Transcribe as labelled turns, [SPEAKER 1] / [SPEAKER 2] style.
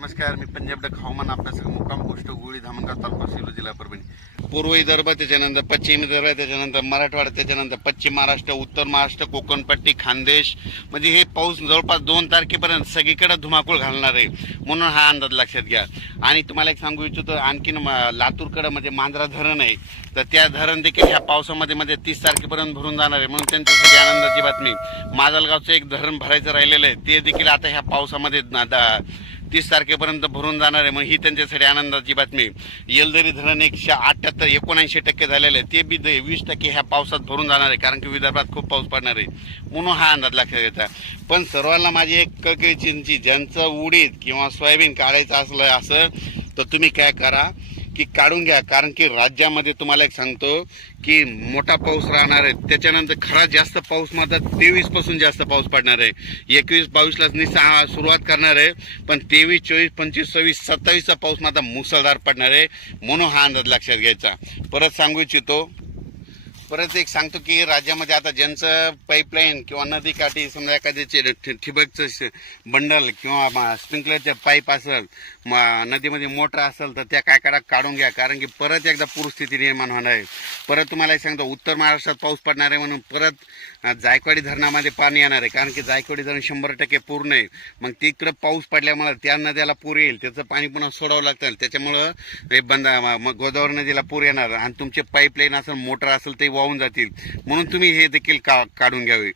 [SPEAKER 1] नमस्कार मी पंजाब डक हवामान अभ्यासक मुक्काम पोस्ट गुळी धामणगाव तालुका सेलू जिल्हा परभणी. पूर्व विदर्भ त्याच्यानंतर पश्चिम विदर्भ त्याच्यानंतर मराठवाडा त्याच्यानंतर पश्चिम महाराष्ट्र उत्तर महाराष्ट्र कोकणपट्टी खानदेश. म्हणजे हे पाऊस जवळपास दोन तारखेपर्यंत सगळीकडे धुमाकूळ घालणार आहे. म्हणून हा अंदाज लक्षात घ्या. आणि तुम्हाला एक सांगू इच्छितो आणखीन म- लातूरकडं म्हणजे मांजरा धरण आहे. तर त्या धरण देखील ह्या पावसामध्ये म्हणजे तीस तारखेपर्यंत भरून जाणार आहे. म्हणून त्यांच्यासाठी आनंदाची बातमी. माजलगावचं एक धरण भरायचं राहिलेलं आहे. ते देखील आता ह्या पावसामध्ये ना- दा- तीस तारखेपर्यंत भरून जाणार आहे. मग ही त्यांच्यासाठी आनंदाची बातमी येलदरी धरण एकशे अठ्ठ्याहत्तर एकोणऐंशी टक्के झालेलं आहे ते बी द- वीस टक्के ह्या पावसात भरून जाणार आहे कारण की विदर्भात खूप पाऊस पडणार आहे. म्हणून हा अंदाज लक्षात घ्यायचा पण सर्वांना माझी एक चिंची ज्यांचं उडीद किंवा सोयाबीन काढायचं असलं असं तर तुम्ही काय करा. की काढून घ्या. कारण की राज्यामध्ये तुम्हाला एक सांगतो की मोठा पाऊस राहणार आहे. त्याच्यानंतर खरा जास्त पाऊस मात्र तेवीसपासून जास्त पाऊस पडणार आहे. एकवीस बावीसलाच निसा सुरुवात करणार आहे. पण तेवीस चोवीस पंचवीस सव्वीस सत्तावीसचा पाऊस मात्र मुसळधार पडणार आहे. म्हणून हा अंदाज लक्षात घ्यायचा. परत सांगू इच्छितो परत एक सांगतो की राज्यामध्ये आता ज्यांचं पाईपलाईन किंवा नदीकाठी समजा एखाद्याचे ठि- ठिबकचं बंडल किंवा स्प्रिंकलरच्या स्प्रिंकलरचे पाईप असेल नदीमध्ये मोटर असेल तर त्या काय काढा काढून घ्या. कारण की परत एकदा पूरस्थिती निर्माण होणार आहे. परत तुम्हाला एक सांगतो उत्तर महाराष्ट्रात पाऊस पडणार आहे म्हणून परत जायकवाडी धरणामध्ये पाणी येणार आहे. कारण की जायकवाडी धरण शंभर टक्के पूर्ण आहे. मग तिकडं पाऊस पडल्यामुळे त्या नद्याला पूर येईल. त्याचं पाणी पुन्हा सोडावं लागतं. त्याच्यामुळं हे बंद मग गोदावरी नदीला पूर येणार. आणि तुमचे पाईपलाईन असेल मोटर असेल ते वाहून जातील. म्हणून तुम्ही हे देखील का काढून घ्यावे.